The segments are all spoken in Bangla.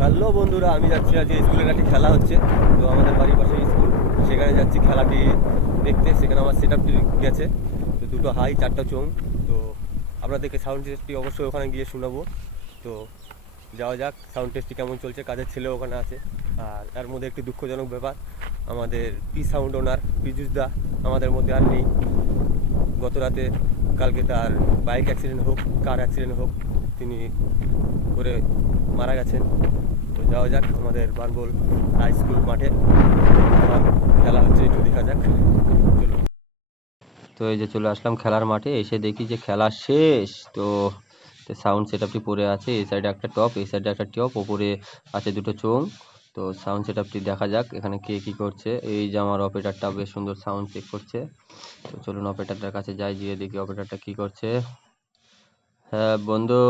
হ্যালো বন্ধুরা, আমি যাচ্ছি আজকে স্কুলের একটা খেলা হচ্ছে। তো আমাদের বাড়ির পাশে স্কুল, সেখানে যাচ্ছি খেলাটি দেখতে। সেখানে আমার সেট আপটি গেছে, তো দুটো হাই চারটা চোং। তো আপনাদেরকে সাউন্ড টেস্টটি অবশ্যই ওখানে গিয়ে শোনাবো। তো যাওয়া যাক, সাউন্ড টেস্টটি কেমন চলছে। কাজের ছেলে ওখানে আছে। আর তার মধ্যে একটি দুঃখজনক ব্যাপার, আমাদের পি সাউন্ড ওনার পীযুষ দা আমাদের মধ্যে আর নেই। গত রাতে কালকে তার বাইক অ্যাক্সিডেন্ট হোক, কার অ্যাক্সিডেন্ট হোক, তিনি করে মারা গেছেন। তো যাওয়া যাক আমাদের বানবল হাই স্কুল মাঠে, খেলা হচ্ছে, একটু দেখা যাক। চলো। তো এই যে চলে আসলাম খেলার মাঠে, এসে দেখি যে খেলা শেষ। তো সাউন্ড সেট আপটি পড়ে আছে, এই সাইডে একটা টপ, এই সাইডে একটা টপ, ওপরে আছে দুটো চোং। তো সাউন্ড সেট আপটি দেখা যাক এখানে কে কি করছে। এই যে আমার অপারেটরটা বেশ সুন্দর সাউন্ড চেক করছে। তো চলুন অপারেটরটার কাছে যাই, গিয়ে দেখি অপারেটরটা কি করছে। হ্যাঁ বন্ধু,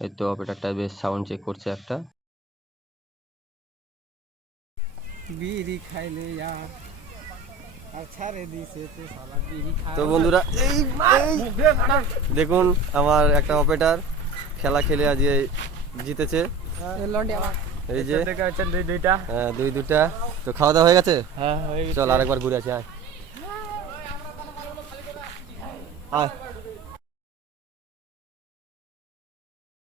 এই তো অপারেটরটা বেশ সাউন্ড চেক করছে একটা। বিড়ি খাইলে আর আর ছাড়ে দিছে তো শালা বিড়ি খায়। তো বন্ধুরা, এই দেখুন আমার একটা অপারেটর খেলা খেলে আজকে জিতেছে। এই যে দুইটা। হ্যাঁ, দুইটা। তো খাওয়া দাওয়া হয়ে গেছে? হ্যাঁ হয়ে গেছে। চল আরেকবার ঘুরে আসি, আয় আয়।